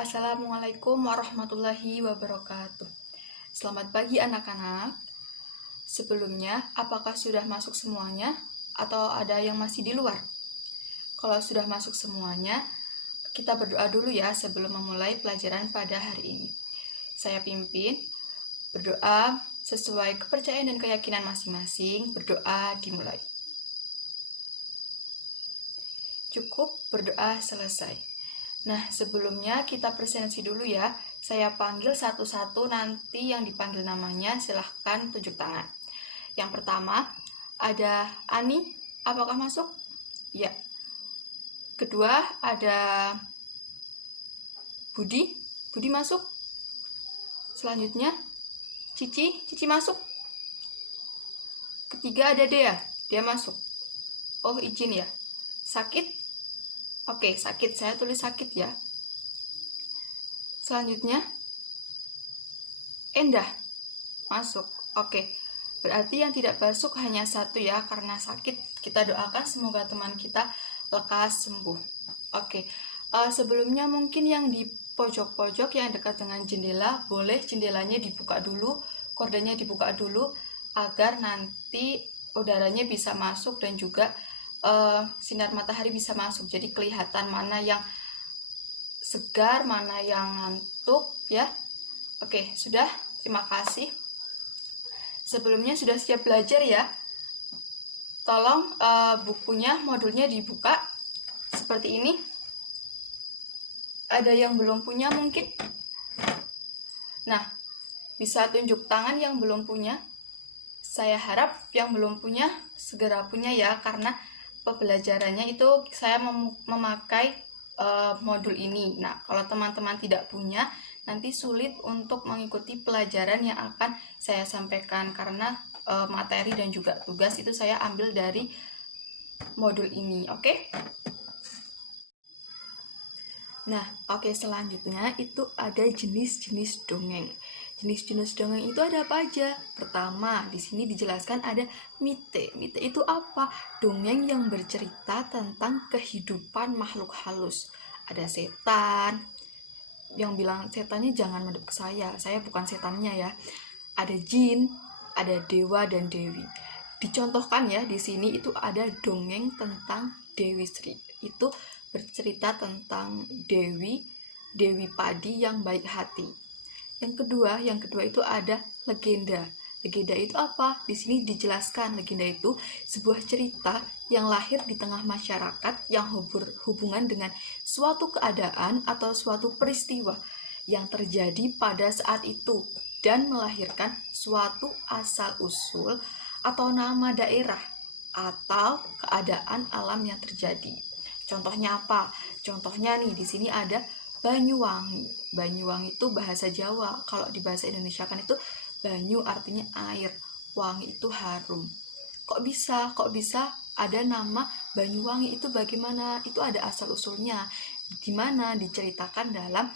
Assalamualaikum warahmatullahi wabarakatuh. Selamat pagi anak-anak. Sebelumnya, apakah sudah masuk semuanya atau ada yang masih di luar? Kalau sudah masuk semuanya, kita berdoa dulu ya sebelum memulai pelajaran pada hari ini. Saya pimpin berdoa sesuai kepercayaan dan keyakinan masing-masing. Berdoa dimulai. Cukup berdoa selesai. Nah, sebelumnya kita presensi dulu ya. Saya panggil satu-satu, nanti yang dipanggil namanya silahkan tunjuk tangan. Yang pertama, ada Ani. Apakah masuk? Ya. Kedua, ada Budi. Budi masuk. Selanjutnya, Cici. Cici masuk. Ketiga, ada Dea. Dia masuk. Oh, izin ya. Sakit? Oke, sakit. Saya tulis sakit ya. Selanjutnya, Endah masuk. Oke, berarti yang tidak masuk hanya satu ya, karena sakit. Kita doakan semoga teman kita lekas sembuh. Oke, sebelumnya mungkin yang di pojok-pojok yang dekat dengan jendela, boleh jendelanya dibuka dulu, kordennya dibuka dulu, agar nanti udaranya bisa masuk dan juga sinar matahari bisa masuk, jadi kelihatan mana yang segar, mana yang ngantuk ya. Oke, sudah, terima kasih. Sebelumnya sudah siap belajar ya. Tolong bukunya, modulnya dibuka seperti ini. Ada yang belum punya mungkin? Nah, bisa tunjuk tangan yang belum punya. Saya harap yang belum punya segera punya ya, karena pembelajarannya itu saya memakai modul ini. Nah, kalau teman-teman tidak punya, nanti sulit untuk mengikuti pelajaran yang akan saya sampaikan, karena materi dan juga tugas itu saya ambil dari modul ini. Oke? Nah, oke, selanjutnya itu ada jenis-jenis dongeng. Jenis-jenis dongeng itu ada apa aja? Pertama, di sini dijelaskan ada mite. Mite itu apa? Dongeng yang bercerita tentang kehidupan makhluk halus. Ada setan, yang bilang setannya jangan mendekat ke saya bukan setannya ya. Ada jin, ada dewa dan dewi. Dicontohkan ya, di sini itu ada dongeng tentang Dewi Sri. Itu bercerita tentang Dewi Padi yang baik hati. Yang kedua itu ada legenda. Legenda itu apa? Di sini dijelaskan legenda itu sebuah cerita yang lahir di tengah masyarakat yang hubungan dengan suatu keadaan atau suatu peristiwa yang terjadi pada saat itu dan melahirkan suatu asal-usul atau nama daerah atau keadaan alam yang terjadi. Contohnya apa? Contohnya nih, di sini ada Banyuwangi. Banyuwangi itu bahasa Jawa. Kalau di bahasa Indonesia kan itu banyu artinya air, wangi itu harum. Kok bisa ada nama Banyuwangi itu bagaimana? Itu ada asal-usulnya. Gimana diceritakan dalam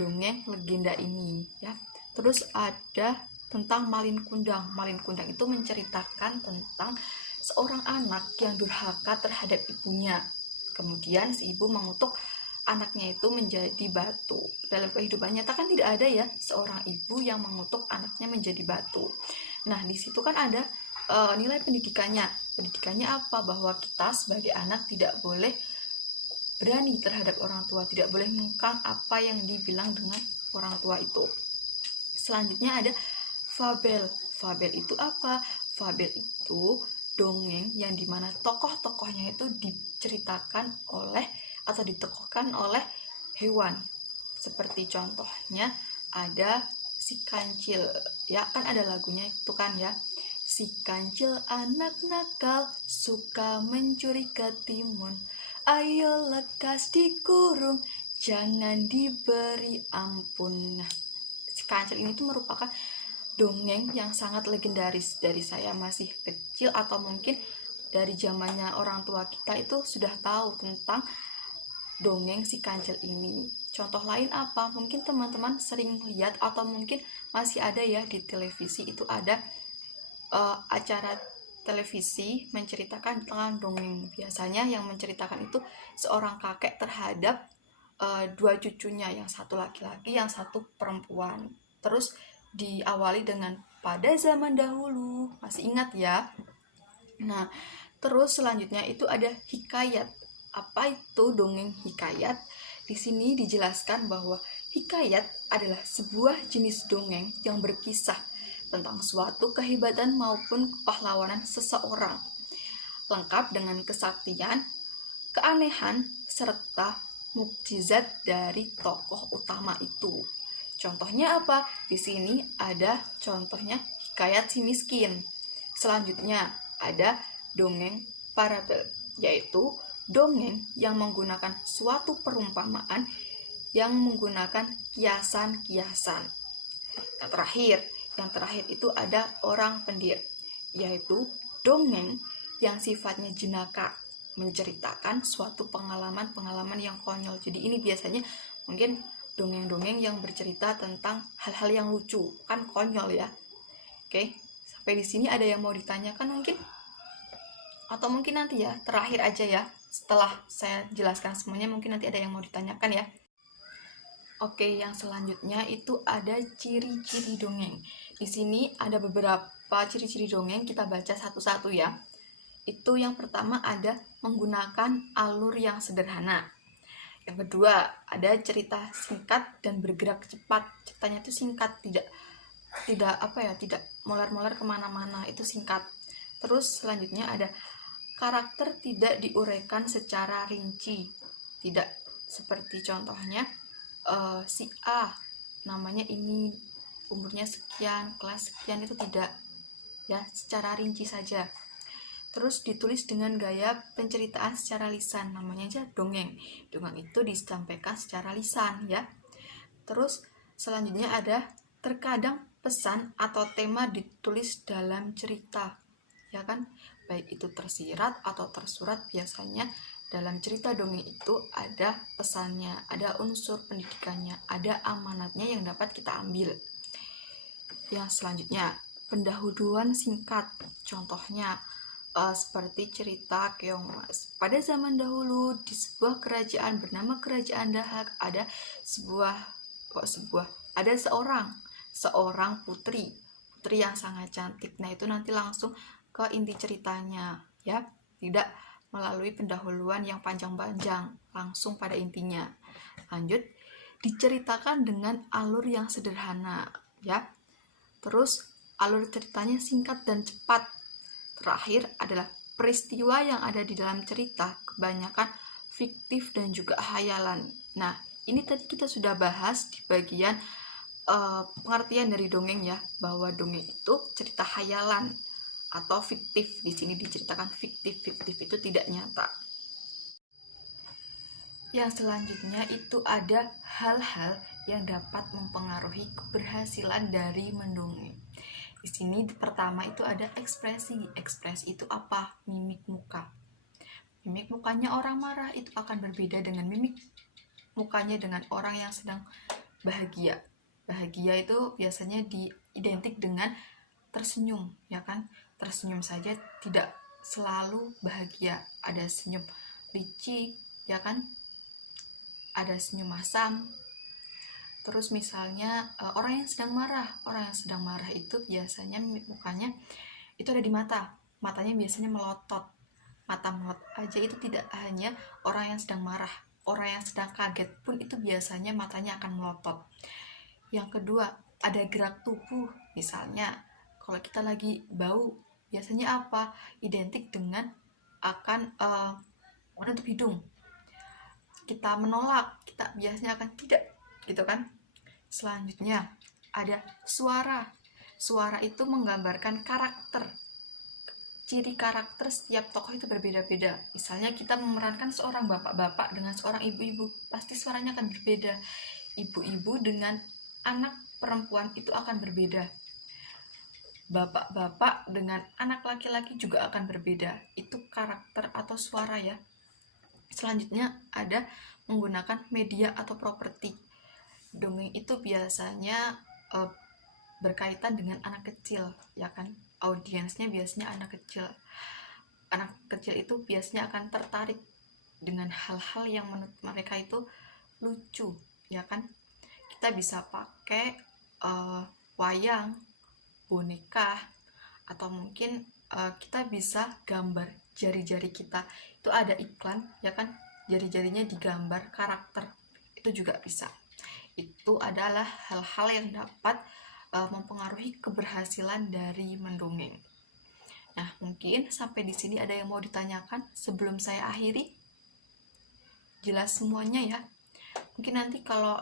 dongeng legenda ini ya. Terus ada tentang Malin Kundang. Malin Kundang itu menceritakan tentang seorang anak yang durhaka terhadap ibunya. Kemudian si ibu mengutuk anaknya itu menjadi batu. Dalam kehidupan nyata kan tidak ada ya seorang ibu yang mengutuk anaknya menjadi batu. Nah, di situ kan ada nilai pendidikannya. Pendidikannya apa? Bahwa kita sebagai anak tidak boleh berani terhadap orang tua, tidak boleh mengungkap apa yang dibilang dengan orang tua itu. Selanjutnya ada fabel. Fabel itu apa? Fabel itu dongeng yang dimana tokoh-tokohnya itu diceritakan oleh atau ditokohkan oleh hewan. Seperti contohnya ada si kancil. Ya kan ada lagunya itu kan ya. Si kancil anak nakal, suka mencuri ketimun. Ayo lekas dikurung, jangan diberi ampun. Nah, si kancil ini tuh merupakan dongeng yang sangat legendaris. Dari saya masih kecil atau mungkin dari zamannya orang tua kita itu sudah tahu tentang dongeng si kancil ini. Contoh lain apa? Mungkin teman-teman sering lihat atau mungkin masih ada ya di televisi, itu ada acara televisi menceritakan tentang dongeng. Biasanya yang menceritakan itu seorang kakek terhadap dua cucunya, yang satu laki-laki, yang satu perempuan. Terus diawali dengan pada zaman dahulu, masih ingat ya? Nah, terus selanjutnya itu ada hikayat. Apa itu dongeng hikayat? Di sini dijelaskan bahwa hikayat adalah sebuah jenis dongeng yang berkisah tentang suatu kehebatan maupun kepahlawanan seseorang, lengkap dengan kesaktian, keanehan, serta mukjizat dari tokoh utama itu. Contohnya apa? Di sini ada contohnya hikayat si miskin. Selanjutnya ada dongeng parabel, yaitu dongeng yang menggunakan suatu perumpamaan yang menggunakan kiasan-kiasan. Yang terakhir itu ada orang pendir, yaitu dongeng yang sifatnya jenaka, menceritakan suatu pengalaman-pengalaman yang konyol. Jadi ini biasanya mungkin dongeng-dongeng yang bercerita tentang hal-hal yang lucu, kan konyol ya. Oke, sampai di sini ada yang mau ditanyakan mungkin? Atau mungkin nanti ya, terakhir aja ya, setelah saya jelaskan semuanya mungkin nanti ada yang mau ditanyakan ya. Oke, yang selanjutnya itu ada ciri-ciri dongeng. Di sini ada beberapa ciri-ciri dongeng, kita baca satu-satu ya. Itu yang pertama ada menggunakan alur yang sederhana. Yang kedua, ada cerita singkat dan bergerak cepat. Ceritanya itu singkat, tidak molar-molar kemana-mana, itu singkat. Terus selanjutnya ada karakter tidak diuraikan secara rinci. Tidak seperti contohnya si A namanya ini, umurnya sekian, kelas sekian, itu tidak ya, secara rinci saja. Terus ditulis dengan gaya penceritaan secara lisan, namanya aja dongeng. Dongeng itu disampaikan secara lisan ya. Terus selanjutnya ada terkadang pesan atau tema ditulis dalam cerita, ya kan? Baik itu tersirat atau tersurat, biasanya dalam cerita dongeng itu ada pesannya, ada unsur pendidikannya, ada amanatnya yang dapat kita ambil. Yang selanjutnya, pendahuluan singkat. Contohnya seperti cerita Keong Mas. Pada zaman dahulu di sebuah kerajaan bernama Kerajaan Dahak ada seorang putri yang sangat cantik. Nah, itu nanti langsung ke inti ceritanya ya, tidak melalui pendahuluan yang panjang-panjang, langsung pada intinya. Lanjut, diceritakan dengan alur yang sederhana ya. Terus alur ceritanya singkat dan cepat. Terakhir adalah peristiwa yang ada di dalam cerita kebanyakan fiktif dan juga khayalan. Nah, ini tadi kita sudah bahas di bagian pengertian dari dongeng ya, bahwa dongeng itu cerita khayalan atau fiktif. Di sini diceritakan fiktif itu tidak nyata. Yang selanjutnya itu ada hal-hal yang dapat mempengaruhi keberhasilan dari mendongeng. Di sini pertama itu ada ekspresi. Ekspresi itu apa? Mimik muka. Mimik mukanya orang marah itu akan berbeda dengan mimik mukanya dengan orang yang sedang bahagia. Bahagia itu biasanya diidentik dengan tersenyum, ya kan? Tersenyum saja tidak selalu bahagia. Ada senyum licik, ya kan? Ada senyum masam. Terus misalnya orang yang sedang marah itu biasanya mukanya itu ada di mata. Matanya biasanya melotot. Mata melotot aja itu tidak hanya orang yang sedang marah. Orang yang sedang kaget pun itu biasanya matanya akan melotot. Yang kedua, ada gerak tubuh. Misalnya kalau kita lagi bau, biasanya apa? Identik dengan akan menutup hidung. Kita menolak, kita biasanya akan tidak, gitu kan? Selanjutnya ada suara. Suara itu menggambarkan karakter. Ciri karakter setiap tokoh itu berbeda-beda. Misalnya kita memerankan seorang bapak-bapak dengan seorang ibu-ibu, pasti suaranya akan berbeda. Ibu-ibu dengan anak perempuan itu akan berbeda. Bapak-bapak dengan anak laki-laki juga akan berbeda. Itu karakter atau suara ya. Selanjutnya ada menggunakan media atau properti. Dongeng itu biasanya berkaitan dengan anak kecil, ya kan? Audiensnya biasanya anak kecil. Anak kecil itu biasanya akan tertarik dengan hal-hal yang menurut mereka itu lucu, ya kan? Kita bisa pakai wayang, boneka, atau mungkin kita bisa gambar jari-jari kita. Itu ada iklan, ya kan? Jari-jarinya digambar karakter. Itu juga bisa. Itu adalah hal-hal yang dapat mempengaruhi keberhasilan dari mendongeng. Nah, mungkin sampai di sini ada yang mau ditanyakan sebelum saya akhiri? Jelas semuanya ya? Mungkin nanti kalau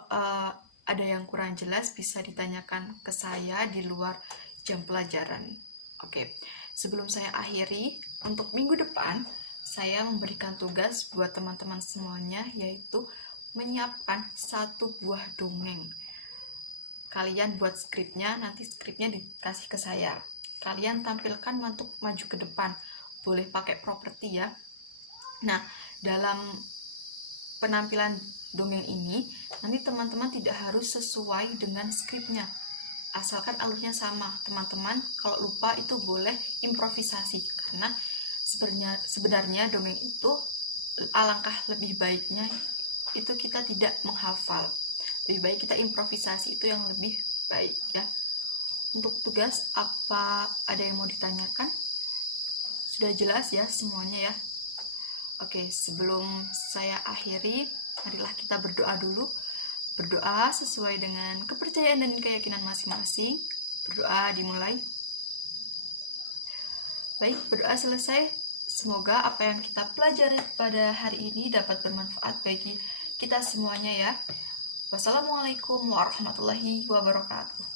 ada yang kurang jelas bisa ditanyakan ke saya di luar jam pelajaran. Oke, sebelum saya akhiri, untuk minggu depan saya memberikan tugas buat teman-teman semuanya, yaitu menyiapkan 1 buah dongeng. Kalian buat skripnya, nanti skripnya dikasih ke saya. Kalian tampilkan untuk maju ke depan, boleh pakai properti ya. Nah, dalam penampilan dongeng ini, nanti teman-teman tidak harus sesuai dengan skripnya, asalkan alurnya sama. Teman-teman kalau lupa itu boleh improvisasi, karena sebenarnya dongeng itu alangkah lebih baiknya itu kita tidak menghafal, lebih baik kita improvisasi, itu yang lebih baik ya. Untuk tugas, apa ada yang mau ditanyakan? Sudah jelas ya semuanya ya? Oke, sebelum saya akhiri, marilah kita berdoa dulu. Berdoa sesuai dengan kepercayaan dan keyakinan masing-masing. Berdoa dimulai. Baik, berdoa selesai. Semoga apa yang kita pelajari pada hari ini dapat bermanfaat bagi kita semuanya ya. Wassalamualaikum warahmatullahi wabarakatuh.